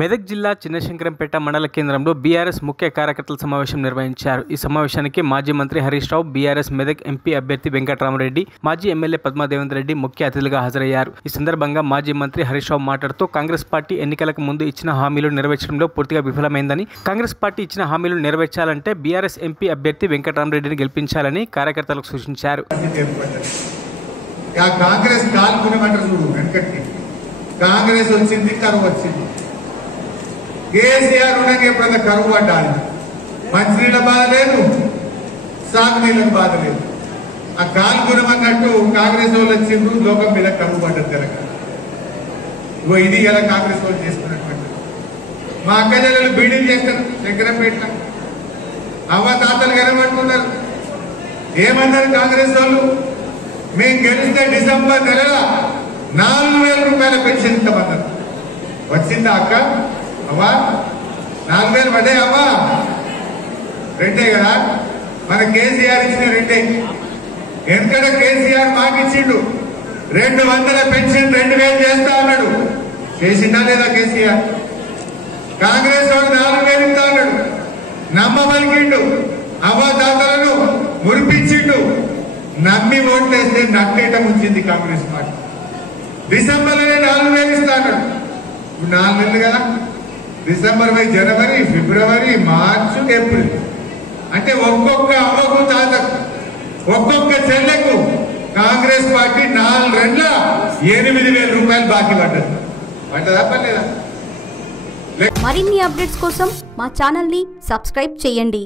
మెదక్ జిల్లా చిన్నశంకరంపేట మండల కేంద్రంలో బీఆర్ఎస్ ముఖ్య కార్యకర్తల సమావేశం నిర్వహించారు। ఈ సమావేశానికి మాజీ మంత్రి హరీష్ రావు, బీఆర్ఎస్ మెదక్ ఎంపీ అభ్యర్థి వెంకటరామరెడ్డి, మాజీ ఎమ్మెల్యే పద్మాదేవేంద్ర రెడ్డి ముఖ్య అతిథులుగా హాజరయ్యారు। ఈ సందర్భంగా మాజీ మంత్రి హరీష్ రావు మాట్లాడుతూ కాంగ్రెస్ పార్టీ ఎన్నికలకు ముందు ఇచ్చిన హామీలు నెరవేర్చడంలో పూర్తిగా విఫలమైందని, కాంగ్రెస్ పార్టీ ఇచ్చిన హామీలు నెరవేర్చాలంటే బీఆర్ఎస్ ఎంపీ అభ్యర్థి వెంకటరామరెడ్డిని గెలిపించాలని కార్యకర్తలకు సూచించారు। కాంగ్రెస్ వచ్చింది, కరువు వచ్చింది। కేసీఆర్ ఉండగా ఎప్పుడైనా కరువు పడ్డాలి, మంచినీళ్ళ బాధ లేదు, సాగునీళ్ళకు బాధ లేదు। ఆ కాల్గుణం అన్నట్టు కాంగ్రెస్ వాళ్ళు వచ్చిండ్రు, లోకం మీద కరువు పడ్డది తెలంగాణ। ఇది ఇలా కాంగ్రెస్ వాళ్ళు చేసుకున్నటువంటి మా అక్క చెల్లెలు బీడీలు చేస్తారు శంకరంపేట, అవ్వ తాతలు కనబడుతున్నారు। ఏమన్నారు కాంగ్రెస్ వాళ్ళు? మేము గెలిస్తే డిసెంబర్ నెల 4,000 రూపాయల పెన్షన్ ఇస్తామన్నారు। వచ్చిందా అక్క? అవ్వా 4,000 పడ్డాయి అవ్వా? రెండే కదా మన కేసీఆర్ ఇచ్చిన రెండే। ఎందుకంటే కేసీఆర్ మాకిచ్చిండు 200 పెన్షన్ 2,000 చేస్తా అన్నాడు, చేసిందా లేదా కేసీఆర్? కాంగ్రెస్ వాడు 4,000 ఇస్తా అన్నాడు, నమ్మబలికిండు, అవ్వ తాతలను మురిపించిండు, నమ్మి ఓట్లేస్తే నట్టేట ముంచింది కాంగ్రెస్ పార్టీ। డిసెంబర్లోనే 4,000 ఇస్తాడు, 4 నెలలు కదా, డిసెంబర్ పై జనవరి, ఫిబ్రవరి, మార్చి, ఏప్రిల్, అంటే ఒక్కొక్క అవ్వకు తాతకు ఒక్కొక్క చెల్లెకు కాంగ్రెస్ పార్టీ 4 నెలల 8,000 రూపాయలు బాకీ పడ్డది। పడ్డదా పర్లేదా? మరిన్ని అప్డేట్స్ కోసం మా ఛానల్ ని సబ్స్క్రైబ్ చేయండి।